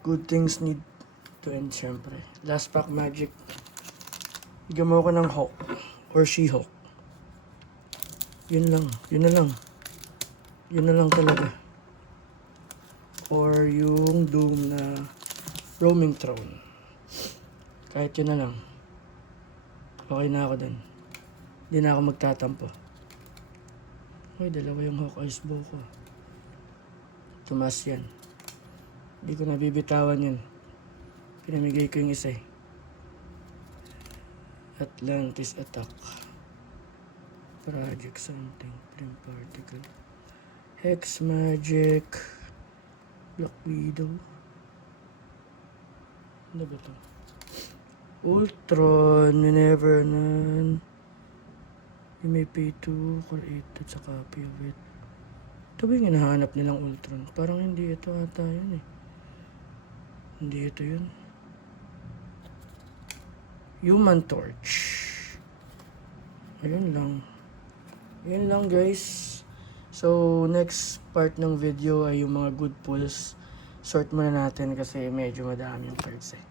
Good things need to end, syempre. Last pack magic. Bigyan mo ako ng Hawk or She-Hulk. Yun lang. Yun na lang. Yun na lang talaga. Or yung Doom na Roaming Throne. Kahit yun na lang. Okay na ako dun. Hindi na ako magtatampo. Uy, dalawa yung Hawkeye's bow ko. Tumas yan. Hindi ko nabibitawan yun. Pinamigay ko yung isa eh. Atlantis Attack. Project something. Prim Particle. Hex Magic. Black Widow. Ano ba ito? Ultron. Minerva None. You may pay to create that's a copy of it. Ito ba yung hinahanap nilang Ultron? Parang hindi ito ata yun eh. Hindi ito yun. Human Torch. Ayun lang. Ayun lang guys. So next part ng video ay yung mga good pulls. Sort muna natin kasi medyo madami yung cards eh.